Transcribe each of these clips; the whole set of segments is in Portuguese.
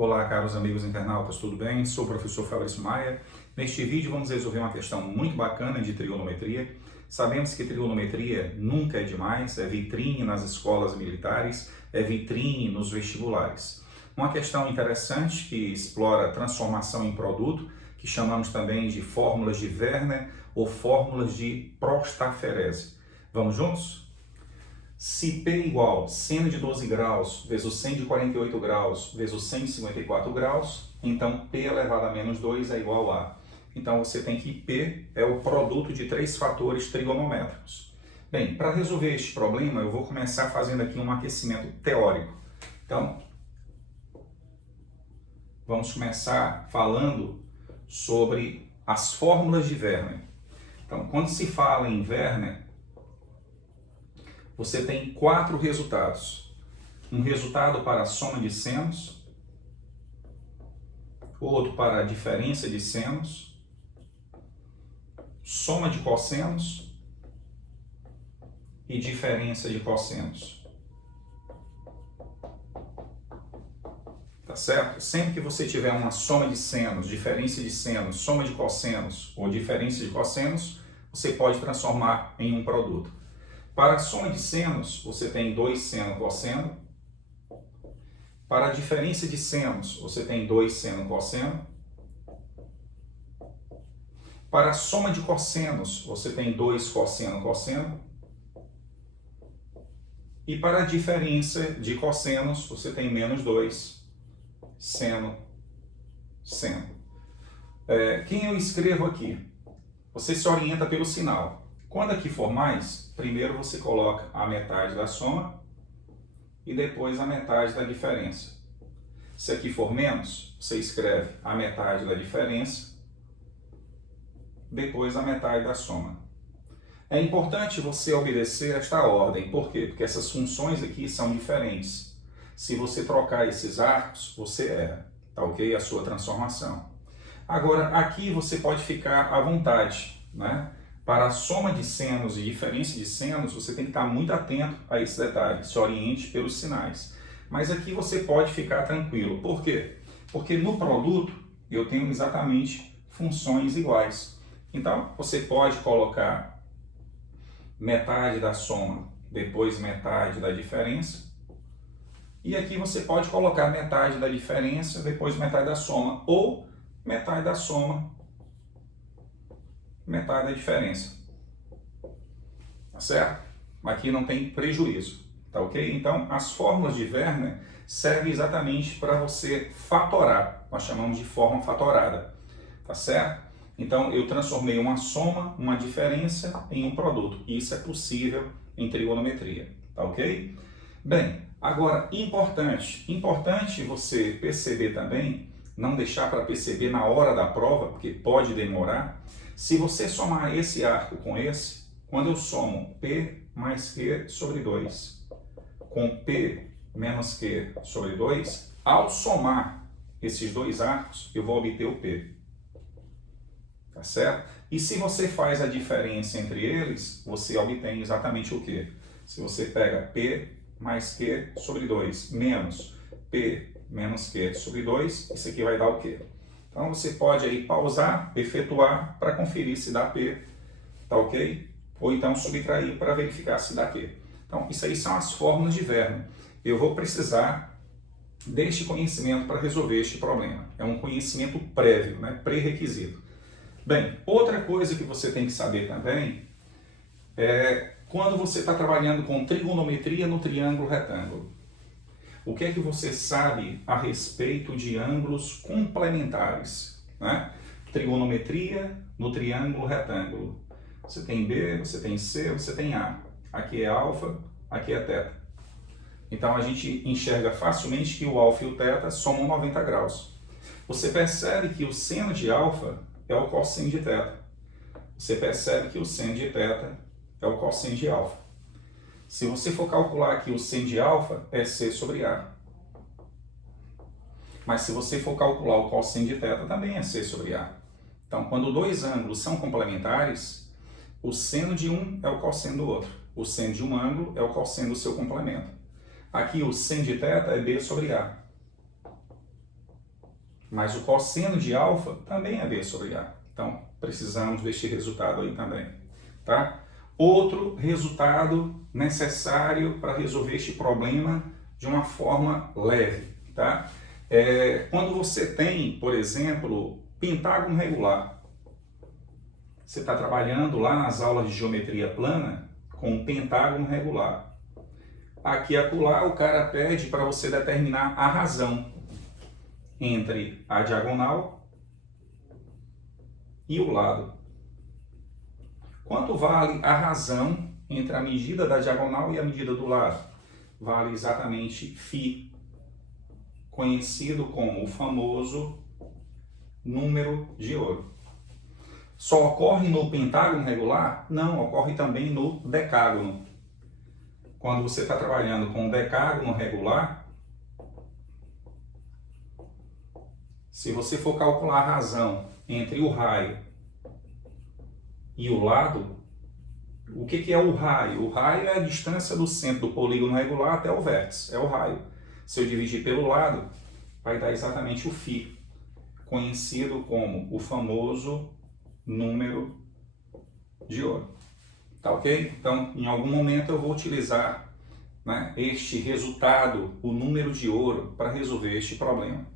Olá, caros amigos internautas, tudo bem? Sou o professor Fabrício Maia. Neste vídeo vamos resolver uma questão muito bacana de trigonometria. Sabemos que trigonometria nunca é demais, é vitrine nas escolas militares, é vitrine nos vestibulares. Uma questão interessante que explora transformação em produto, que chamamos também de fórmulas de Werner ou fórmulas de Prostaferese. Vamos juntos? Se P igual seno de 12 graus vezes seno de 48 graus vezes seno de 54 graus, então P elevado a menos 2 é igual a. Então você tem que P é o produto de três fatores trigonométricos. Bem, para resolver este problema, eu vou começar fazendo aqui um aquecimento teórico. Então, vamos começar falando sobre as fórmulas de Werner. Então, quando se fala em Werner, você tem quatro resultados. Um resultado para a soma de senos, outro para a diferença de senos, soma de cossenos e diferença de cossenos. Tá certo? Sempre que você tiver uma soma de senos, diferença de senos, soma de cossenos ou diferença de cossenos, você pode transformar em um produto. Para a soma de senos, você tem 2 seno cosseno. Para a diferença de senos, você tem 2 seno cosseno. Para a soma de cossenos, você tem 2 cosseno cosseno. E para a diferença de cossenos, você tem menos 2 seno seno. Quem eu escrevo aqui? Você se orienta pelo sinal. Quando aqui for mais, primeiro você coloca a metade da soma e depois a metade da diferença. Se aqui for menos, você escreve a metade da diferença, depois a metade da soma. É importante você obedecer esta ordem. Por quê? Porque essas funções aqui são diferentes. Se você trocar esses arcos, você erra, tá ok? A sua transformação. Agora, aqui você pode ficar à vontade, né? Para a soma de senos e diferença de senos, você tem que estar muito atento a esse detalhe, se oriente pelos sinais. Mas aqui você pode ficar tranquilo. Por quê? Porque no produto eu tenho exatamente funções iguais. Então, você pode colocar metade da soma, depois metade da diferença. E aqui você pode colocar metade da diferença, depois metade da soma. Ou metade da soma, metade da diferença, tá certo? Aqui não tem prejuízo, tá ok? Então, as fórmulas de Werner servem exatamente para você fatorar, nós chamamos de forma fatorada, tá certo? Então, eu transformei uma soma, uma diferença em um produto. Isso é possível em trigonometria, tá ok? Bem, agora, importante você perceber também, não deixar para perceber na hora da prova, porque pode demorar. Se você somar esse arco com esse, quando eu somo P mais Q sobre 2 com P menos Q sobre 2, ao somar esses dois arcos, eu vou obter o P. Tá certo? E se você faz a diferença entre eles, você obtém exatamente o quê? Se você pega P mais Q sobre 2 menos P menos Q sobre 2, isso aqui vai dar o quê? Então você pode aí pausar, efetuar para conferir se dá P, tá ok? Ou então subtrair para verificar se dá Q. Então isso aí são as fórmulas de Werner. Eu vou precisar deste conhecimento para resolver este problema. É um conhecimento prévio, né? Pré-requisito. Bem, outra coisa que você tem que saber também é quando você está trabalhando com trigonometria no triângulo retângulo. O que é que você sabe a respeito de ângulos complementares, né? Trigonometria no triângulo retângulo. Você tem B, você tem C, você tem A. Aqui é alfa, aqui é teta. Então a gente enxerga facilmente que o alfa e o teta somam 90 graus. Você percebe que o seno de alfa é o cosseno de teta. Você percebe que o seno de teta é o cosseno de alfa. Se você for calcular aqui o seno de alfa, é C sobre A. Mas se você for calcular o cosseno de teta, também é C sobre A. Então, quando dois ângulos são complementares, o seno de um é o cosseno do outro. O seno de um ângulo é o cosseno do seu complemento. Aqui o seno de teta é B sobre A. mas o cosseno de alfa também é B sobre A. Então, precisamos deste resultado aí também, tá? Outro resultado necessário para resolver este problema de uma forma leve, tá? Quando você tem, por exemplo, pentágono regular, você está trabalhando lá nas aulas de geometria plana com um pentágono regular. Aqui e acolá o cara pede para você determinar a razão entre a diagonal e o lado. Quanto vale a razão entre a medida da diagonal e a medida do lado? Vale exatamente φ, conhecido como o famoso número de ouro. Só ocorre no pentágono regular? Não, ocorre também no decágono. Quando você está trabalhando com o decágono regular, se você for calcular a razão entre o raio e o lado, o que é o raio? O raio é a distância do centro do polígono regular até o vértice, é o raio. Se eu dividir pelo lado, vai dar exatamente o φ, conhecido como o famoso número de ouro. Tá ok? Então, em algum momento eu vou utilizar, né, este resultado, o número de ouro, para resolver este problema.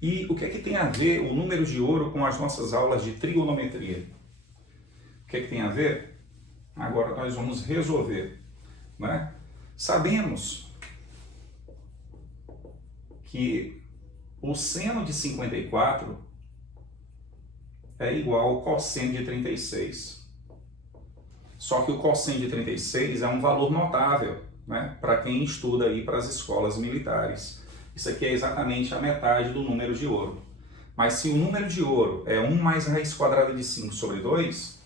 E o que é que tem a ver o número de ouro com as nossas aulas de trigonometria? O que é que tem a ver? Agora nós vamos resolver, né? Sabemos que o seno de 54 é igual ao cosseno de 36. Só que o cosseno de 36 é um valor notável, né, para quem estuda aí para as escolas militares. Isso aqui é exatamente a metade do número de ouro. Mas se o número de ouro é 1 mais raiz quadrada de 5 sobre 2,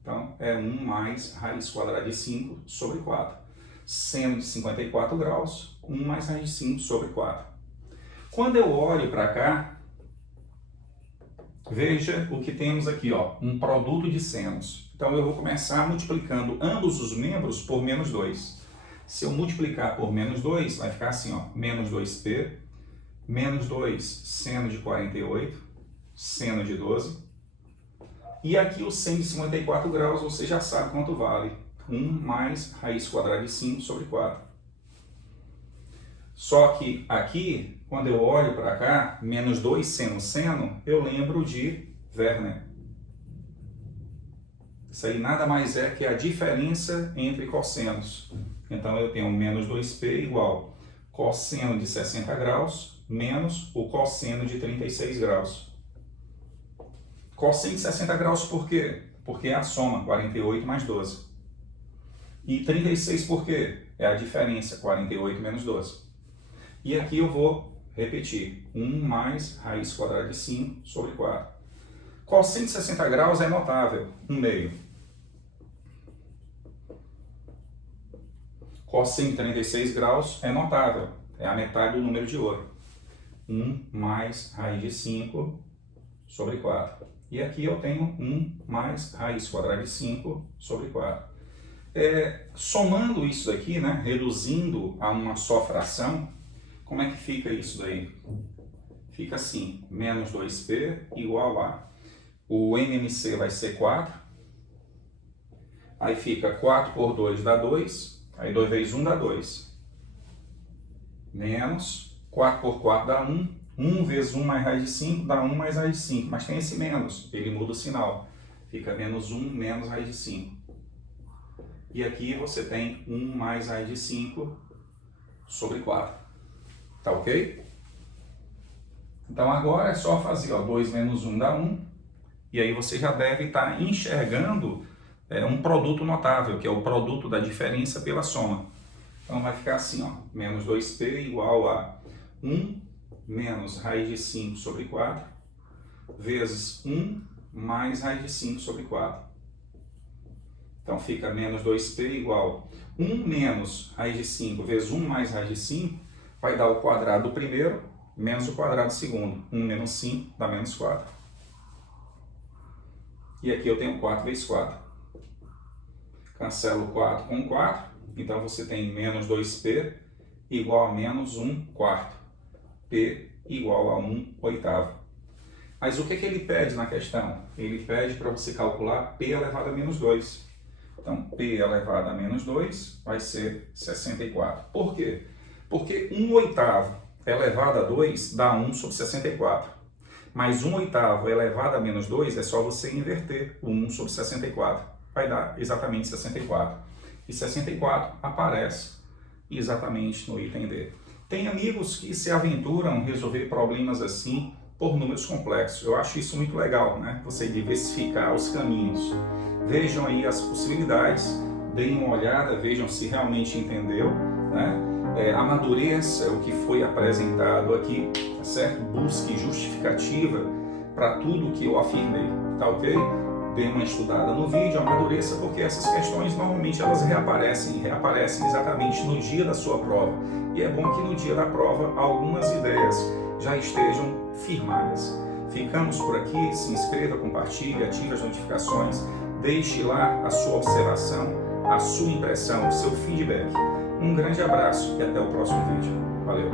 então é 1 mais raiz quadrada de 5 sobre 4. Seno de 54 graus, 1 mais raiz de 5 sobre 4. Quando eu olho para cá, veja o que temos aqui, ó, um produto de senos. Então eu vou começar multiplicando ambos os membros por menos 2. Se eu multiplicar por menos 2, vai ficar assim, ó, menos 2p, menos 2 seno de 48, seno de 12. E aqui o seno de 54 graus, você já sabe quanto vale. 1 mais raiz quadrada de 5 sobre 4. Só que aqui, quando eu olho para cá, menos 2 seno, eu lembro de Werner. Isso aí nada mais é que a diferença entre cossenos. Então eu tenho menos 2p igual cosseno de 60 graus menos o cosseno de 36 graus. Cosseno de 60 graus por quê? Porque é a soma, 48 mais 12. E 36 por quê? É a diferença, 48 menos 12. E aqui eu vou repetir, 1 mais raiz quadrada de 5 sobre 4. Cosseno de 60 graus é notável, 1/2. Cosseno de 36 graus é notável, é a metade do número de ouro. 1 mais raiz de 5 sobre 4. E aqui eu tenho 1 mais raiz quadrada de 5 sobre 4. Somando isso daqui, né, reduzindo a uma só fração, como é que fica isso daí? Fica assim, menos 2p igual a... O MMC vai ser 4. Aí fica 4 por 2 dá 2. Aí 2 vezes 1 dá 2. Menos 4 por 4 dá 1. 1 vezes 1 mais raiz de 5 dá 1 mais raiz de 5. Mas tem esse menos, ele muda o sinal. Fica menos 1 menos raiz de 5. E aqui você tem 1 mais raiz de 5 sobre 4. Tá ok? Então agora é só fazer, ó, 2 menos 1 dá 1. E aí você já deve estar enxergando um produto notável, que é o produto da diferença pela soma. Então vai ficar assim, ó, menos 2p igual a 1 menos raiz de 5 sobre 4 vezes 1 mais raiz de 5 sobre 4. Então fica menos 2p igual 1 menos raiz de 5 vezes 1 mais raiz de 5, vai dar o quadrado do primeiro menos o quadrado do segundo. 1 menos 5 dá menos 4. E aqui eu tenho 4 vezes 4. Cancelo 4 com 4, então você tem menos 2p igual a menos 1 quarto. P igual a 1 oitavo. Mas o que que ele pede na questão? Ele pede para você calcular P elevado a menos 2. Então, P elevado a menos 2 vai ser 64. Por quê? Porque 1/8 elevado a 2 dá 1 sobre 64. Mas 1/8 elevado a menos 2 é só você inverter o 1 sobre 64. Vai dar exatamente 64. E 64 aparece exatamente no item D. Tem amigos que se aventuram a resolver problemas assim por números complexos. Eu acho isso muito legal, né? Você diversificar os caminhos. Vejam aí as possibilidades, deem uma olhada, vejam se realmente entendeu, né? Amadureça o que foi apresentado aqui, tá certo? Busque justificativa para tudo que eu afirmei, tá ok? Dê uma estudada no vídeo, amadureça, porque essas questões normalmente elas reaparecem exatamente no dia da sua prova. E é bom que no dia da prova algumas ideias já estejam firmadas. Ficamos por aqui, se inscreva, compartilhe, ative as notificações, deixe lá a sua observação, a sua impressão, o seu feedback. Um grande abraço e até o próximo vídeo. Valeu!